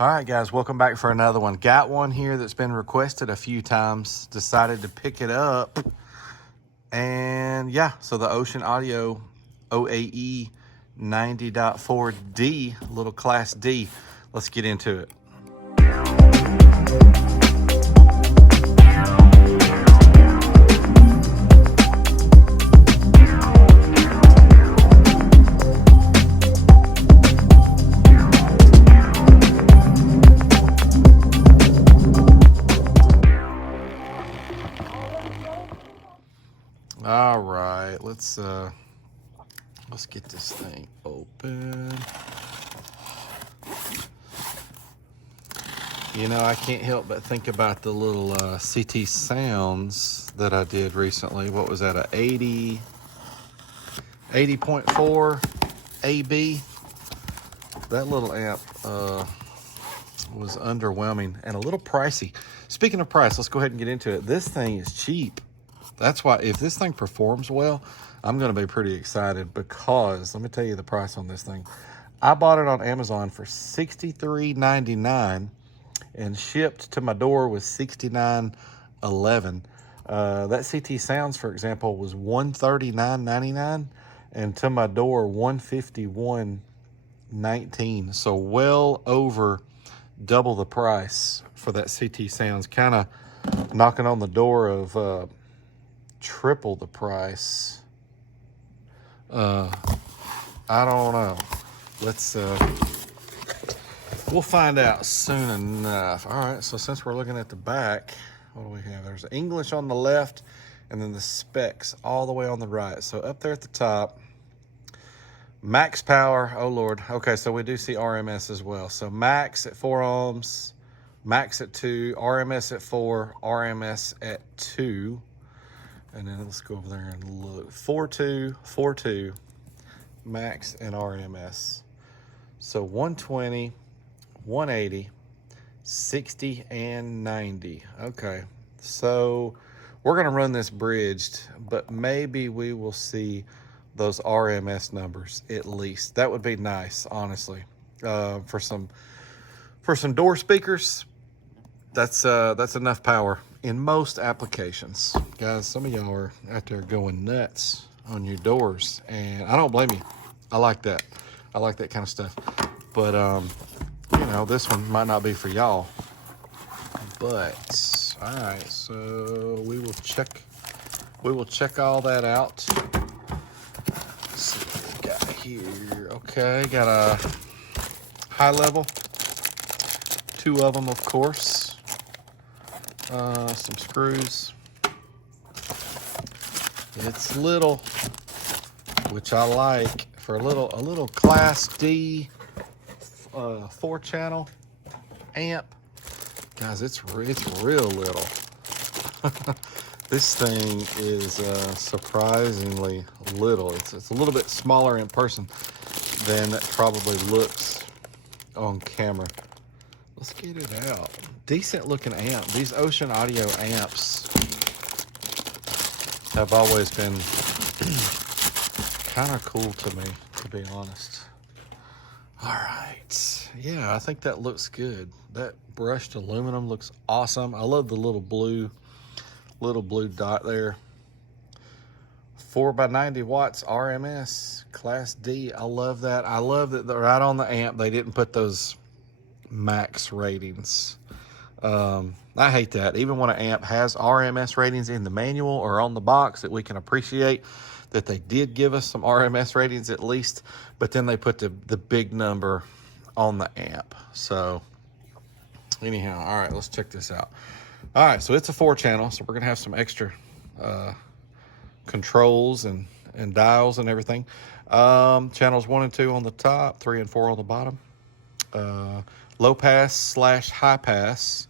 All right, guys, welcome back for another one. Got one here that's been requested a few times. Decided to pick it up. And yeah, so the Welsh Audio OAE-90.4D, little Class D. Let's get into it. All right, let's get this thing open. You know, I can't help but think about the little CT sounds that I did recently. What was that, a 80.4 AB? That little amp was underwhelming and a little pricey. Speaking of price, let's go ahead and get into it. This thing is cheap. That's why if this thing performs well, I'm going to be pretty excited, because let me tell you the price on this thing. I bought it on Amazon for $63.99 and shipped to my door was $69.11. That CT Sounds, for example, was $139.99 and to my door $151.19. So well over double the price for that CT Sounds, kind of knocking on the door of triple the price. I don't know. Let's we'll find out soon enough. All right, so since we're looking at the back, what do we have? There's English on the left and then the specs all the way on the right. So up there at the top, max power. Oh Lord. Okay, so we do see RMS as well. So max at 4 ohms, max at 2, RMS at 4, RMS at 2. And then let's go over there and look. 4.2, 4.2, max and RMS. So 120, 180, 60, and 90. Okay, so we're gonna run this bridged, but maybe we will see those RMS numbers at least. That would be nice, honestly. For some door speakers, that's enough power in most applications. Guys, some of y'all are out there going nuts on your doors, and I don't blame you. I like that. I like that kind of stuff. But, you know, this one might not be for y'all. But, all right, so we will check all that out. Let's see what we got here. Okay, got a high level, 2 of them, of course. Some screws. It's little, which I like for a little Class D 4-channel amp. Guys, it's real little. This thing is surprisingly little. It's a little bit smaller in person than it probably looks on camera. Let's get it out. Decent looking amp. These Welsh Audio amps have always been kind of cool to me, to be honest. All right. Yeah, I think that looks good. That brushed aluminum looks awesome. I love the little blue dot there. 4x90 watts RMS Class D. I love that. I love that right on the amp they didn't put those max ratings. I hate that. Even when an amp has RMS ratings in the manual or on the box, that we can appreciate that they did give us some RMS ratings at least, but then they put the big number on the amp. So anyhow, all right, let's check this out. All right, so it's a 4-channel, so we're gonna have some extra controls and dials and everything. Channels 1 and 2 on the top, 3 and 4 on the bottom. Low pass / high pass,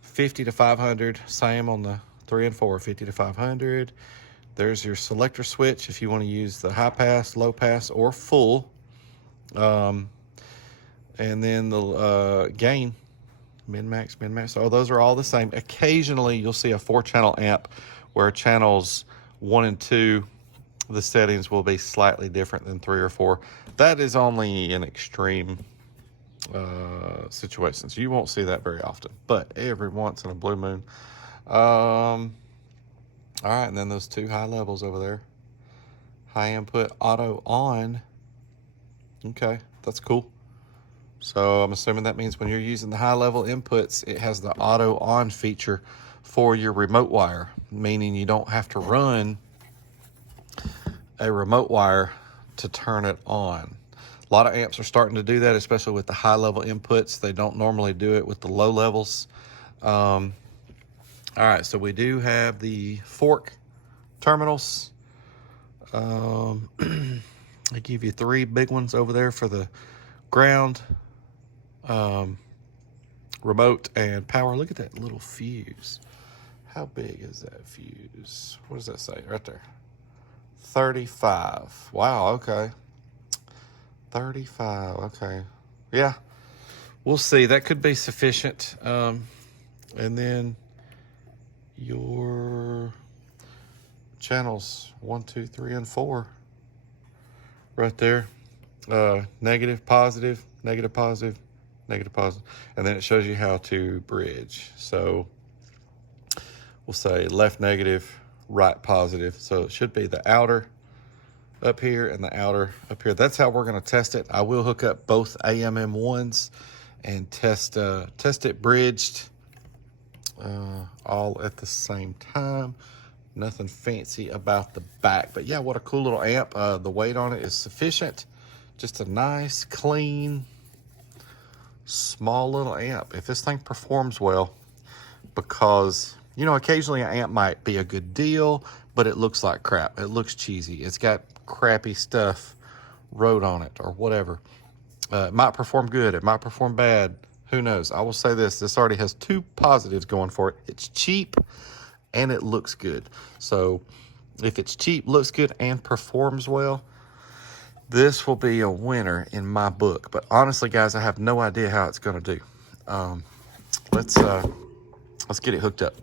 50 to 500, same on the 3 and 4, 50 to 500. There's your selector switch if you want to use the high pass, low pass, or full. And then the gain, min-max. So those are all the same. Occasionally you'll see a 4-channel amp where channels 1 and 2, the settings will be slightly different than 3 or 4. That is only an extreme situations. You won't see that very often, but every once in a blue moon. All right, and then those two high levels over there. High input, auto on. Okay, that's cool. So I'm assuming that means when you're using the high level inputs, it has the auto on feature for your remote wire, meaning you don't have to run a remote wire to turn it on. A lot of amps are starting to do that, especially with the high level inputs. They don't normally do it with the low levels. All right, so we do have the fork terminals. I give you 3 big ones over there for the ground, remote, and power. Look at that little fuse. How big is that fuse? What does that say right there? 35. Wow, okay. 35, okay. Yeah, we'll see. That could be sufficient. And then your channels 1, 2, 3, and 4 right there. Negative, positive, negative, positive, negative, positive. And then it shows you how to bridge. So we'll say left negative, right positive. So it should be the outer up here and the outer up here. That's how we're going to test it. I will hook up both AMM1s and test it bridged all at the same time. Nothing fancy about the back, but yeah, what a cool little amp. The weight on it is sufficient. Just a nice, clean, small little amp. If this thing performs well, because, you know, occasionally an amp might be a good deal, but it looks like crap. It looks cheesy. It's got crappy stuff wrote on it or whatever. It might perform good. It might perform bad. Who knows? I will say this. This already has 2 positives going for it. It's cheap and it looks good. So if it's cheap, looks good, and performs well, this will be a winner in my book. But honestly, guys, I have no idea how it's going to do. Let's get it hooked up.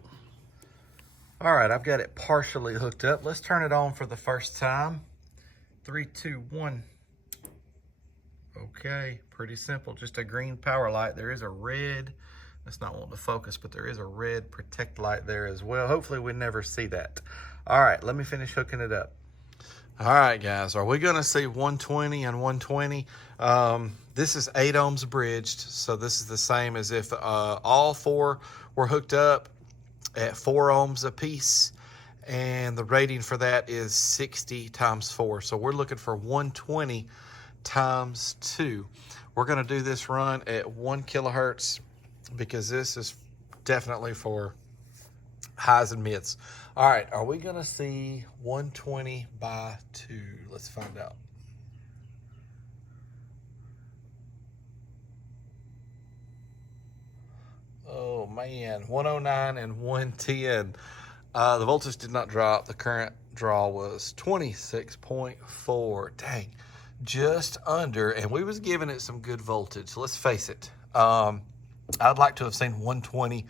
All right, I've got it partially hooked up. Let's turn it on for the first time. 3, 2, 1. Okay, pretty simple. Just a green power light. There is a red. It's not wanting to focus, but there is a red protect light there as well. Hopefully we never see that. All right, let me finish hooking it up. All right, guys, are we going to see 120 and 120? This is 8 ohms bridged, so this is the same as if all 4 were hooked up at 4 ohms a piece, and the rating for that is 60 times 4. So we're looking for 120 times 2. We're going to do this run at 1 kilohertz because this is definitely for highs and mids. All right, are we going to see 120 by 2? Let's find out. Oh, man, 109 and 110. The voltage did not drop. The current draw was 26.4. Dang, just under, and we was giving it some good voltage. Let's face it. I'd like to have seen 120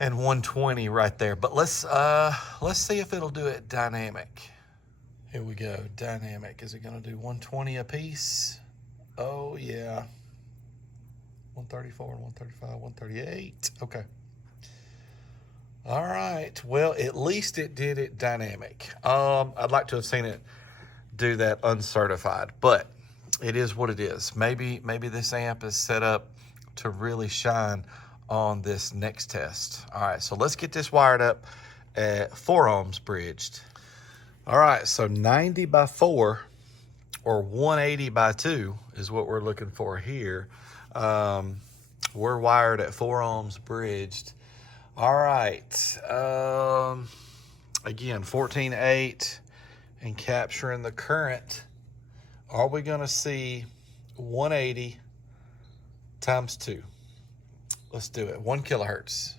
and 120 right there, but let's see if it'll do it dynamic. Here we go, dynamic. Is it gonna do 120 a piece? Oh yeah. 134 and 135, 138. Okay. All right. Well, at least it did it dynamic. I'd like to have seen it do that uncertified, but it is what it is. Maybe this amp is set up to really shine on this next test. All right, so let's get this wired up at 4 ohms bridged. All right, so 90 by 4 or 180 by 2 is what we're looking for here. We're wired at 4 ohms bridged. All right, again, 14.8 and capturing the current. Are we gonna see 180 times 2? Let's do it. 1 kilohertz.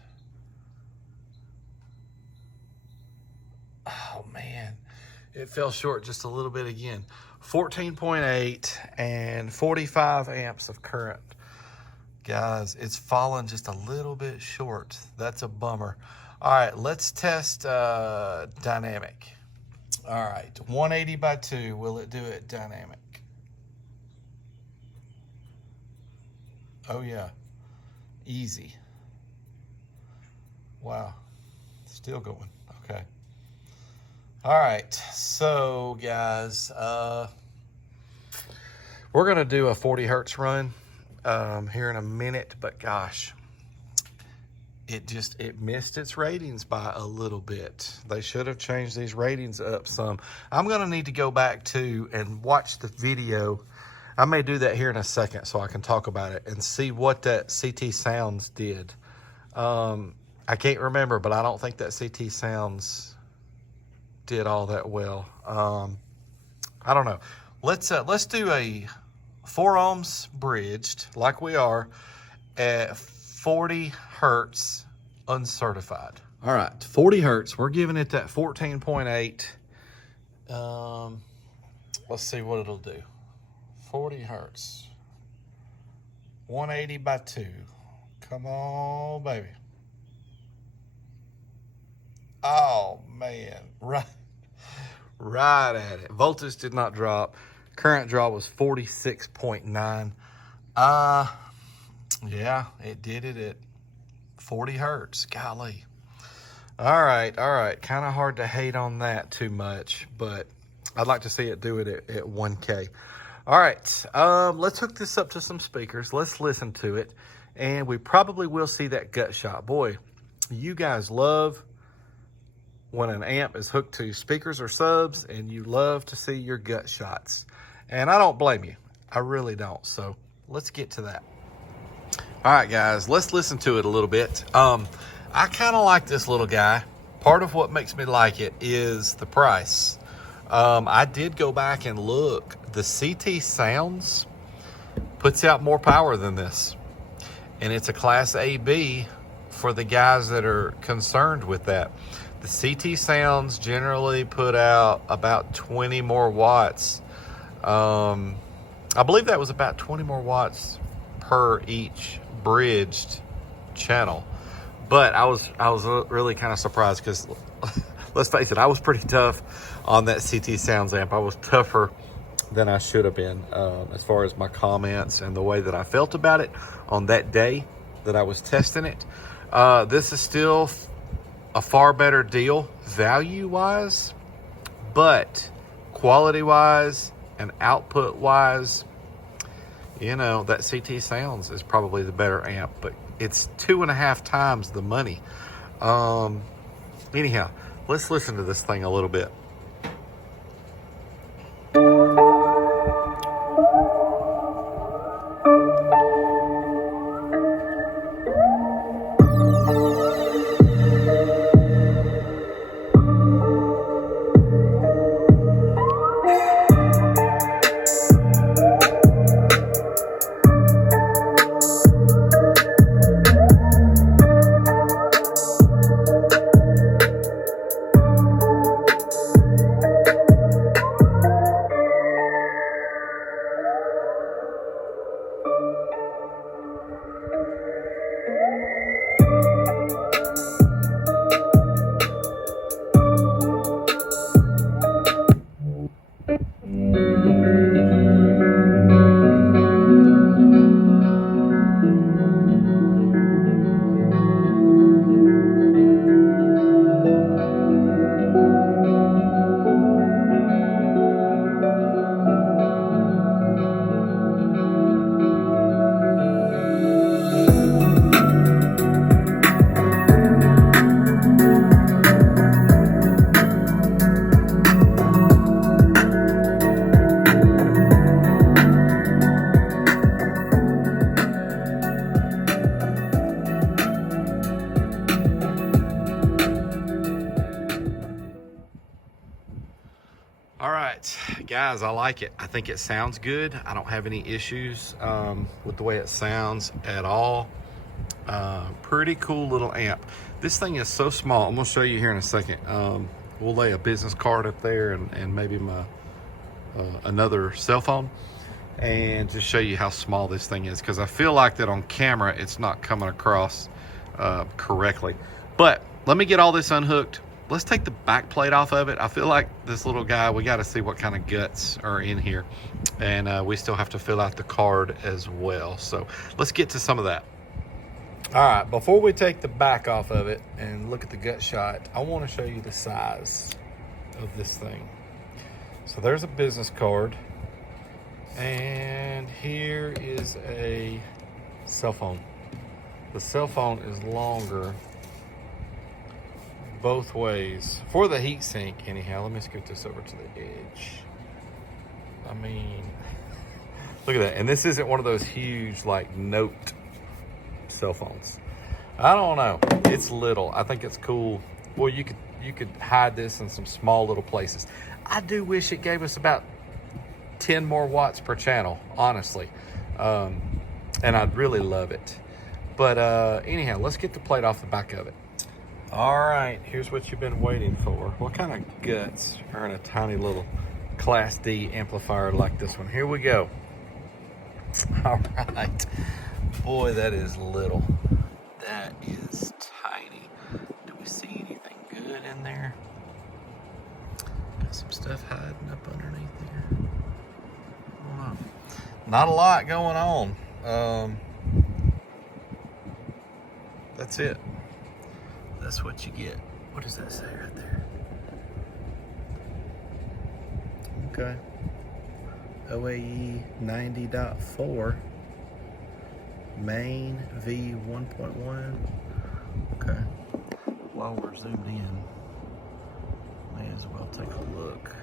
Oh man, it fell short just a little bit again. 14.8 and 45 amps of current. Guys, it's fallen just a little bit short. That's a bummer. All right, let's test dynamic. All right, 180 by 2. Will it do it dynamic? Oh yeah, easy. Wow, still going, okay. All right, so guys, we're gonna do a 40 hertz run here in a minute, but gosh, it missed its ratings by a little bit. They should have changed these ratings up some. I'm gonna need to go back to and watch the video. I may do that here in a second so I can talk about it and see what that CT Sounds did. I can't remember, but I don't think that CT Sounds did all that well. I don't know. Let's do a 4 ohms bridged like we are at 40 hertz uncertified. All right, 40 hertz. We're giving it that 14.8. Let's see what it'll do. 40 hertz. 180 by 2. Come on, baby. Oh man, right at it. Voltage did not drop. Current draw was 46.9. Yeah, it did it at 40 hertz. Golly. All right. Kind of hard to hate on that too much, but I'd like to see it do it at 1K. All right, let's hook this up to some speakers. Let's listen to it, and we probably will see that gut shot. Boy, you guys love when an amp is hooked to speakers or subs, and you love to see your gut shots. And I don't blame you. I really don't. So let's get to that. All right, guys, let's listen to it a little bit. I kind of like this little guy. Part of what makes me like it is the price. I did go back and look. The CT Sounds puts out more power than this. And it's a Class AB for the guys that are concerned with that. The CT Sounds generally put out about 20 more watts. I believe that was about 20 more watts per each bridged channel. But I was really kind of surprised because let's face it, I was pretty tough on that CT Sounds amp. I was tougher than I should have been as far as my comments and the way that I felt about it on that day that I was testing it. This is still a far better deal value-wise, but quality-wise and output-wise, you know, that CT Sounds is probably the better amp, but it's 2.5 times the money. Anyhow, let's listen to this thing a little bit. All right, guys, I like it. I think it sounds good. I don't have any issues with the way it sounds at all. Pretty cool little amp. This thing is so small. I'm gonna show you here in a second. We'll lay a business card up there and maybe my another cell phone and just show you how small this thing is, because I feel like that on camera it's not coming across correctly. But let me get all this unhooked let's take the back plate off of it. I feel like this little guy, we got to see what kind of guts are in here. And we still have to fill out the card as well. So let's get to some of that. All right, before we take the back off of it and look at the gut shot, I want to show you the size of this thing. So there's a business card, and here is a cell phone. The cell phone is longer both ways for the heat sink. Anyhow, let me scoot this over to the edge. I mean, look at that. And this isn't one of those huge like Note cell phones. I don't know, it's little. I think it's cool. Well, you could hide this in some small little places. I do wish it gave us about 10 more watts per channel, honestly. And I'd really love it. But anyhow, let's get the plate off the back of it. All right, here's what you've been waiting for. What kind of guts are in a tiny little Class D amplifier like this one? Here we go. All right. Boy, that is little. That is tiny. Do we see anything good in there? Got some stuff hiding up underneath there. I don't know. Not a lot going on. That's it. That's what you get. What does that say right there? Okay. OAE 90.4. Main V 1.1. Okay. While we're zoomed in, may as well take a look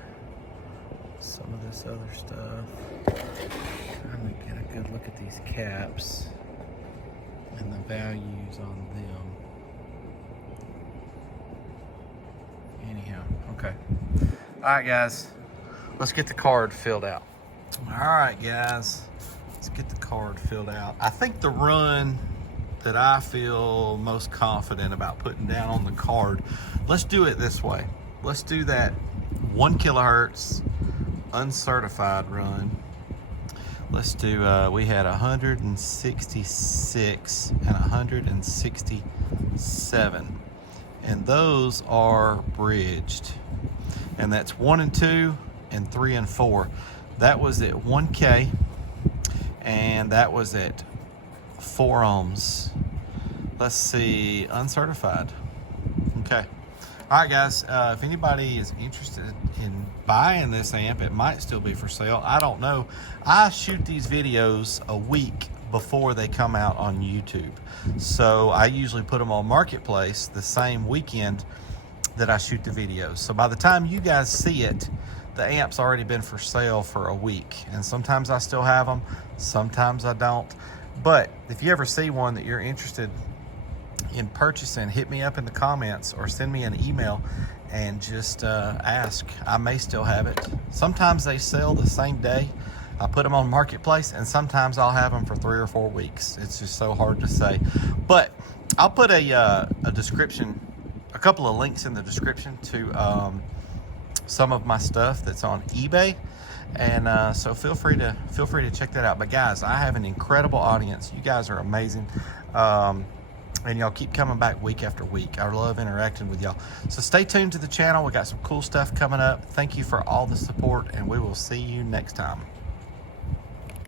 at some of this other stuff. Trying to get a good look at these caps and the values on them. Anyhow, okay. All right, guys, let's get the card filled out. All right, guys. Let's get the card filled out. I think the run that I feel most confident about putting down on the card, let's do it this way. Let's do that 1 kilohertz uncertified run. Let's do, we had 166 and 167. And those are bridged. And that's 1 and 2 and 3 and 4. That was at 1K. And that was at 4 ohms. Let's see, uncertified. Okay. All right, guys, if anybody is interested in buying this amp, it might still be for sale. I don't know. I shoot these videos a week before they come out on YouTube. So I usually put them on Marketplace the same weekend that I shoot the videos. So by the time you guys see it, the amp's already been for sale for a week. And sometimes I still have them, sometimes I don't. But if you ever see one that you're interested in purchasing, hit me up in the comments or send me an email and just ask. I may still have it. Sometimes they sell the same day. I put them on Marketplace, and sometimes I'll have them for 3 or 4 weeks. It's just so hard to say. But I'll put a description, a couple of links in the description to some of my stuff that's on eBay, and so feel free to check that out. But guys, I have an incredible audience. You guys are amazing, and y'all keep coming back week after week. I love interacting with y'all. So stay tuned to the channel. We got some cool stuff coming up. Thank you for all the support, and we will see you next time.